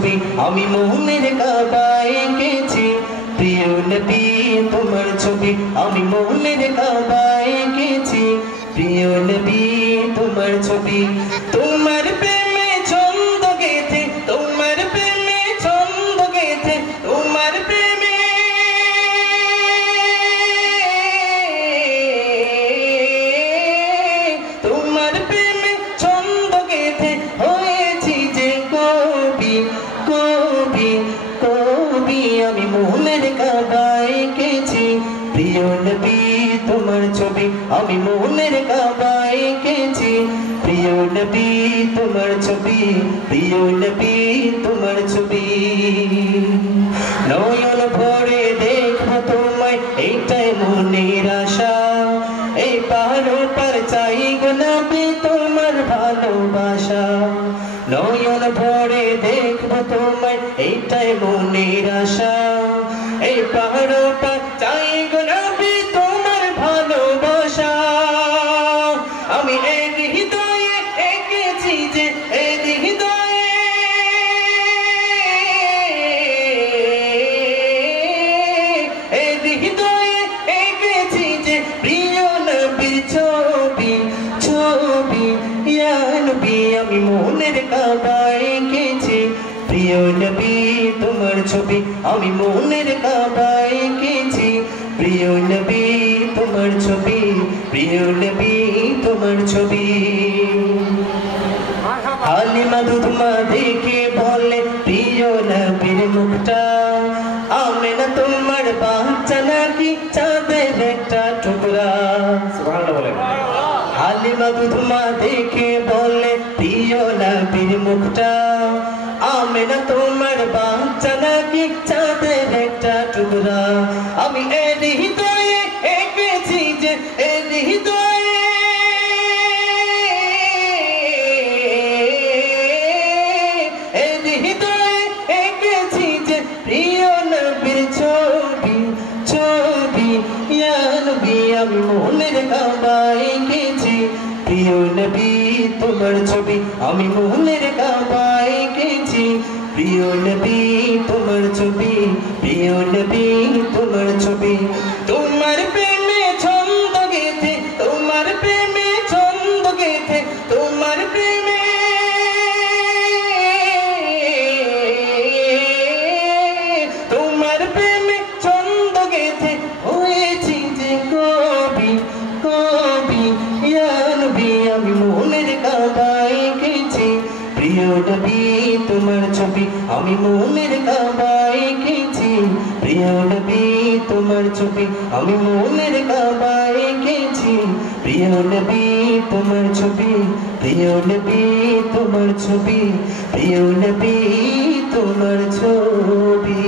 ছবি আমি মোহনের কাবায় এঁকেছি প্রিয় নবী তোমার ছবি আমি মোহনের কাবায় এঁকেছি প্রিয় নবী তোমার ছবি তোমার প্রেমে ছন্দ গেথে তোমার প্রেমে ছন্দ গেথে তোমার প্রেমে তোমার প্রেমে ছন্দ গেথে হয়েছি যে কবি কবি কবি আমি মোহনের কাবায় এঁকেছি প্রিয় নবী তোমার ছবি আমি মোহনের কাবায় এঁকেছি প্রিয় নবী তোমার ছবি প্রিয় নবী তোমার ছবি নয়ন ভরে দেখবো তোমায় এইটাই মনের আশা এই পাহাড় পার চাই গো নবী তোমার ভালোবাসা নয়ন ভরে দেখবো তোমায় এইটাই মনের আশা এই পাহাড় পার চাই গো নবী তোমার ভালোবাসা আমি এক হৃদয়ে এঁকেছি যে এক হৃদয়ে এক হৃদয়ে এঁকেছি যে প্রিয় নবীর ছবি ছবি ইয়া নবী আমি মোহনের কাবায় এঁকেছি প্রিয় নবী তোমার ছবি আমি মোহনের কাবায় এঁকেছি প্রিয় নবী তোমার ছবি প্রিয় নবী তোমার ছবি হালিমা দুধমা দেখে বলে প্রিয় নবীর মুখটা আমেনা তোমার বাচ্চা নাকি চাঁদের একটা টুকরা সুবহানাল্লাহ বলে হালিমা দুধমা দেখে বলে প্রিয় নবীর মুখটা আমেনা তোমার বাচ্চা নাকি চাঁদের একটা টুকরা আমি এর হৃদয়ে এঁকেছি যে এর হৃদয়ে এর হৃদয়ে এঁকেছি যে প্রিয় নবীর ছবি ছবি ইয়া নবী আমি মোহনের কাবায় এঁকেছি প্রিয় নবী তোমার ছবি আমি মোহনের কাবায় এঁকেছি প্রিয় নবী তোমার ছবি প্রিয় নবী তোমার ছবি তোমার প্রেমে ছন্দ গেথে তোমার প্রেমে ছন্দ গেথে তোমার প্রেমে তোমার প্রেমে ছন্দ গেথে হয়েছি যে কবি কবি ইয়া নবী আমি মোহনের কাবায় এঁকেছি প্রিয় নবী তোমার ছবি আমি মোহনের কাবায় এঁকেছি প্রিয় নবী তোমার ছবি আমি মোহনের কাবায় এঁকেছি প্রিয় নবী তোমার ছবি প্রিয় নবী তোমার ছবি প্রিয় নবী তোমার ছবি